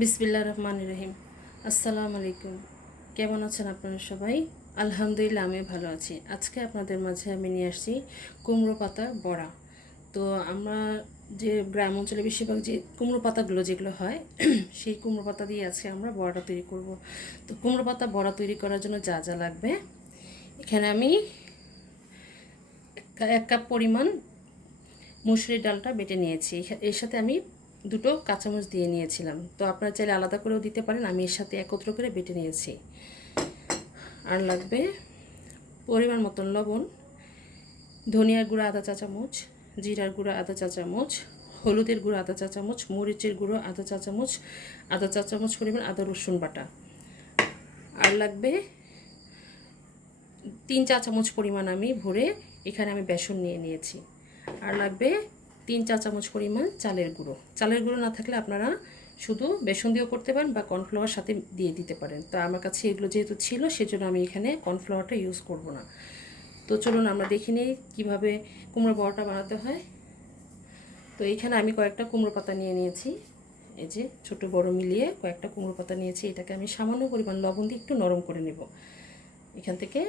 বিসমিল্লাহির রহমানির রহিম। আসসালামু আলাইকুম। কেমন আছেন আপনারা সবাই? আলহামদুলিল্লাহ আমি ভালো আছি। আজকে আপনাদের মাঝে আমি নিয়ে আসছি কুমড়ো পাতার বড়া। তো আমরা যে গ্রাম অঞ্চলে বেশিরভাগ যে কুমড়ো পাতাগুলো যেগুলো হয় সেই কুমড়ো পাতা দিয়ে আজকে আমরা বড়াটা তৈরি করব। তো কুমড়ো পাতা বড়া তৈরি করার জন্য যা যা লাগবে, এখানে আমি 1 কাপ পরিমাণ মুসুরির ডালটা বেটে নিয়েছি। এর সাথে আমি দুটো কাঁচামরিচ দিয়ে নিয়েছিলাম। তো আপনারা চাইলে আলাদা করেও দিতে পারেন, আমি এর সাথে একত্র করে বেটে নিয়েছি। আর লাগবে পরিমাণ মতন লবণ, ধনিয়ার গুঁড়ো আধা চা চামচ, জিরার গুঁড়ো আধা চা চামচ, হলুদের গুঁড়ো আধা চা চামচ, মরিচের গুঁড়ো আধা চা চামচ পরিমাণ আদা রসুন বাটা। আর লাগবে 3 চা চামচ পরিমাণ আমি ভরে এখানে আমি বেসন নিয়ে নিয়েছি। আর লাগবে 3 চা চামচ পরিমাণ চালের গুঁড়ো। চালের গুঁড়ো না থাকলে আপনারা শুধু বেসন দিয়েও করতে পারেন বা কর্নফ্লাওয়ার সাথে দিয়ে দিতে পারেন। তো আমার কাছে এগুলো যেহেতু ছিল সেজন্য আমি এখানে কর্নফ্লাওয়ারটা ইউজ করব না। তো চলুন আমরা দেখে নিই কীভাবে কুমড়ো বড়াটা বানাতে হয়। তো এইখানে আমি কয়েকটা কুমড়ো পাতা নিয়ে নিয়েছি। এই যে ছোটো বড় মিলিয়ে কয়েকটা কুমড়ো পাতা নিয়েছি। এটাকে আমি সামান্য পরিমাণ লবণ দিয়ে একটু নরম করে নেব। এখান থেকে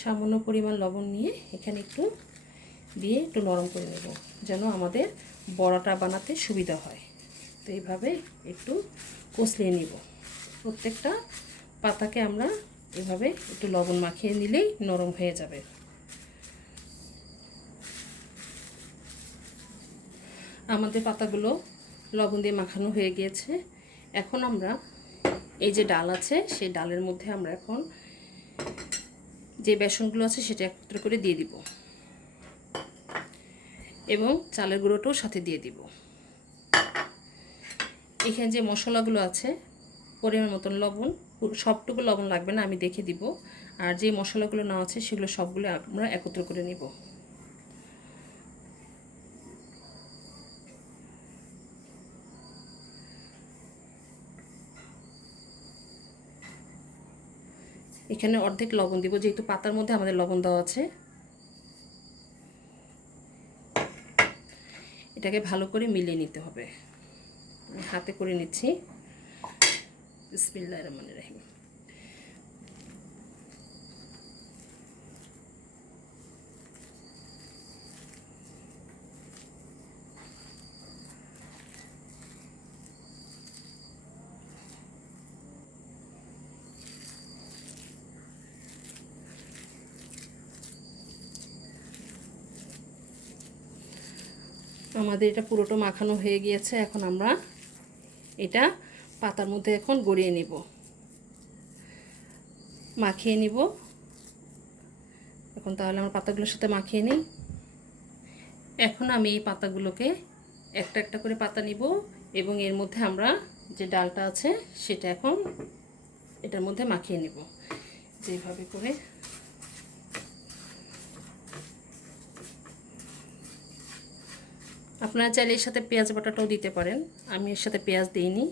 সামান্য পরিমাণ লবণ নিয়ে এখানে একটু দিয়ে একটু নরম করে নেব, যেন আমাদের বড়াটা বানাতে সুবিধা হয়। তো এইভাবে একটু কষলিয়ে নিব। প্রত্যেকটা পাতাকে আমরা এভাবে একটু লবণ মাখিয়ে নিলেই নরম হয়ে যাবে। আমাদের পাতাগুলো লবণ দিয়ে মাখানো হয়ে গিয়েছে। এখন আমরা এই যে ডাল আছে সেই ডালের মধ্যে আমরা এখন যে বেসনগুলো আছে সেটা একত্র করে দিয়ে দিব এবং চালের গুঁড়োটাও সাথে দিয়ে দিব। এখানে যে মশলাগুলো আছে পরিমাণ মতন লবণ, সবটুকু লবণ লাগবে না, আমি দেখে দিব। আর যে মশলাগুলো না আছে সেগুলো সবগুলো আমরা একত্র করে নিব। এখানে অর্ধেক লবণ দিব, যেহেতু পাতার মধ্যে আমাদের লবণ দেওয়া আছে। এটাকে ভালো করে মিলিয়ে নিতে হবে। আমি হাতে করে নিচ্ছি। বিসমিল্লাহির রহমানির রহিম। আমাদের এটা পুরোটা মাখানো হয়ে গিয়েছে। এখন আমরা এটা পাতার মধ্যে এখন গড়িয়ে নিব, মাখিয়ে নিব। এখন তাহলে আমরা পাতাগুলোর সাথে মাখিয়ে নিই। এখন আমি এই পাতাগুলোকে একটা একটা করে পাতা নিব এবং এর মধ্যে আমরা যে ডালটা আছে সেটা এখন এটার মধ্যে মাখিয়ে নিব যেভাবে করে। আপনারা চাইলে এর সাথে পেঁয়াজ বাটাটাও দিতে পারেন, আমি এর সাথে পেঁয়াজ দিইনি।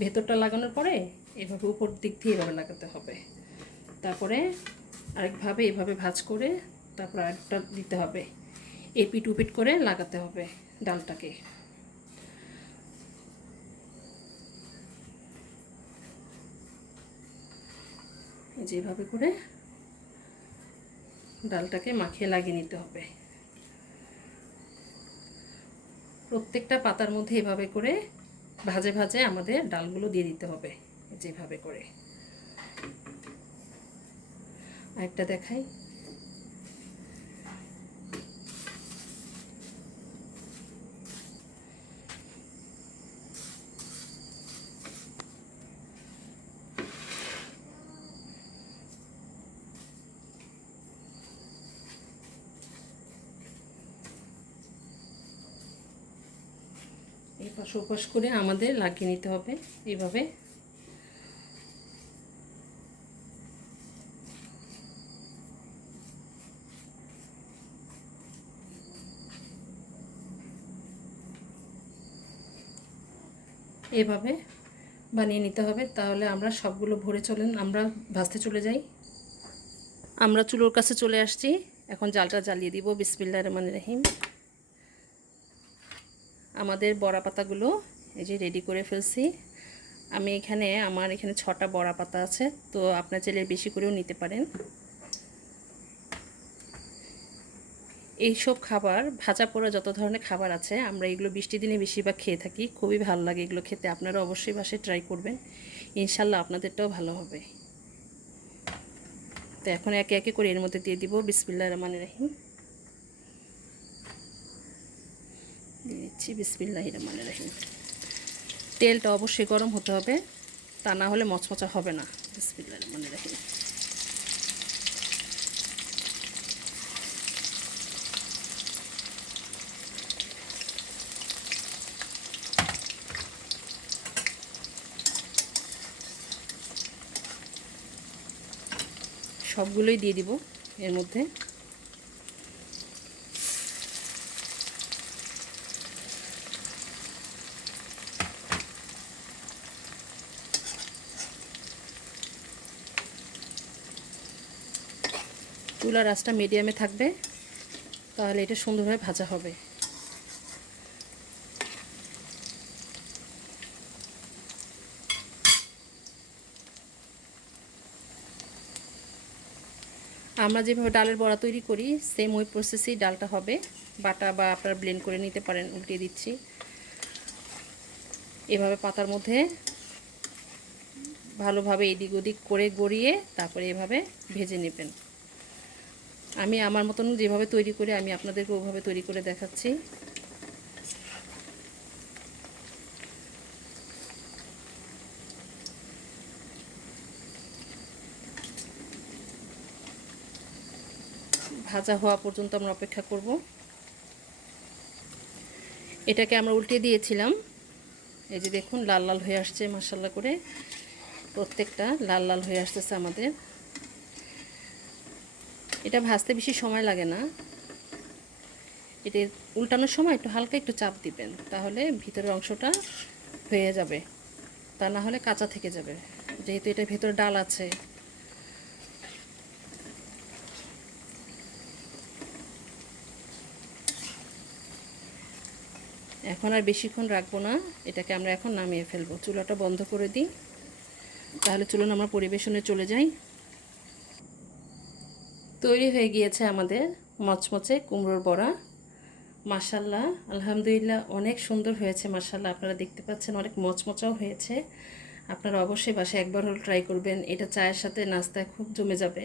ভেতরটা লাগানোর পরে এভাবে উপর দিক দিয়ে এভাবে লাগাতে হবে, তারপরে আরেকভাবে এভাবে ভাঁজ করে তারপর আরেকটা দিতে হবে, এপিট উপিট করে লাগাতে হবে ডালটাকে। যেভাবে করে ডালটাকে মাখিয়ে লাগিয়ে নিতে হবে। প্রত্যেকটা পাতার মধ্যে এভাবে করে ভাজে ভাজে আমাদের ডালগুলো দিয়ে দিতে হবে, যেভাবে করে। আরেকটা দেখাই। এই পাশ ওপাশ করে আমাদের লাগিয়ে নিতে হবে এইভাবে। এভাবে বানিয়ে নিতে হবে। তাহলে আমরা সবগুলো ভরে চলেন আমরা ভাজতে চলে যাই। আমরা চুলোর কাছে চলে আসছি। এখন জালটা জ্বালিয়ে দিব। বিসমিল্লাহির রহমানির রহিম। আমাদের বড়া পাতাগুলো এই যে রেডি করে ফেলছি। আমি এখানে আমার এখানে 6টা বড়া পাতা আছে, তো আপনার চাইলে বেশি করেও নিতে পারেন। এইসব খাবার ভাজা পোড়া যত ধরনের খাবার আছে আমরা এগুলো বৃষ্টির দিনে বেশিরভাগ খেয়ে থাকি, খুবই ভালো লাগে এগুলো খেতে। আপনারা অবশ্যই বাসায় ট্রাই করবেন, ইনশাল্লাহ আপনাদেরটাও ভালো হবে। তো এখন একে একে করে এর মধ্যে দিয়ে দিব বিসমিল্লাহির রহমানির রহিম। দিয়ে দিচ্ছি বিসমিল্লাহির রহমানির রহিম। তেলটা অবশ্যই গরম হতে হবে, তা না হলে মচমচা হবে না। বিসমিল্লাহির রহমানির রহিম। সবগুলোই দিয়ে দিব এর মধ্যে। চুলার আঁচটা মিডিয়ামে থাকবে, তাহলে এটা সুন্দরভাবে ভাজা হবে। আমরা যেভাবে ডালের বড়া তৈরি করি সেম ওই প্রসেসেই ডালটা হবে। বাটা বা আপনারা ব্লেন্ড করে নিতে পারেন। উল্টিয়ে দিচ্ছি। এভাবে পাতার মধ্যে ভালোভাবে এদিক ওদিক করে গড়িয়ে তারপরে এভাবে ভেজে নেবেন। আমি আমার মতন যেভাবে তৈরি করি আমি আপনাদেরকে ওভাবে তৈরি করে দেখাচ্ছি। ভাজা হওয়া পর্যন্ত আমরা অপেক্ষা করব। এটাকে আমরা উল্টে দিয়েছিলাম, এই যে দেখুন লাল লাল হয়ে আসছে মাশাআল্লাহ করে। প্রত্যেকটা লাল লাল হয়ে আসতেছে আমাদের। এটা ভাজতে বেশি সময় লাগে না। এটা উল্টানোর সময় একটু হালকা একটু চাপ দিবেন, তাহলে ভিতরের অংশটা হয়ে যাবে, তা না হলে কাঁচা থেকে যাবে, যেহেতু এটা ভেতরে ডাল আছে। এখন আর বেশিক্ষণ রাখবো না, এটাকে আমরা এখন নামিয়ে ফেলবো। চুলাটা বন্ধ করে দিই, তাহলে চলুন আমরা পরিবেশনে চলে যাই। তৈরি হয়ে গিয়েছে আমাদের মচমচে কুমড়োর বড়া। মাশাআল্লাহ, আলহামদুলিল্লাহ, অনেক সুন্দর হয়েছে মাশাআল্লাহ। আপনারা দেখতে পাচ্ছেন অনেক মচমচাও হয়েছে। আপনারা অবশ্যই বাসায় একবার হলে ট্রাই করবেন, এটা চায়ের সাথে নাস্তায় খুব জমে যাবে।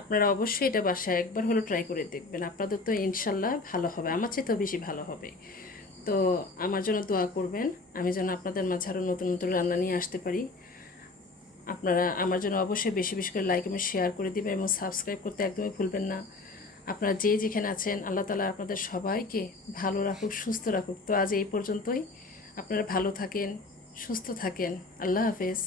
আপনারা অবশ্যই এটা বাসায় একবার হলো ট্রাই করে দেখবেন, আপনাদের তো ইনশাল্লাহ ভালো হবে, আমার চেয়ে তো বেশি ভালো হবে। তো আমার জন্য দোয়া করবেন, আমি যেন আপনাদের মাঝে আরও নতুন নতুন রান্না নিয়ে আসতে পারি। আপনারা আমার জন্য অবশ্যই বেশি বেশি করে লাইক এবং শেয়ার করে দিবেন এবং সাবস্ক্রাইব করতে একদমই ভুলবেন না। আপনারা যে যেখানে আছেন আল্লাহ তাআলা আপনাদের সবাইকে ভালো রাখুক, সুস্থ রাখুক। তো আজ এই পর্যন্তই। আপনারা ভালো থাকেন, সুস্থ থাকেন। আল্লাহ হাফেজ।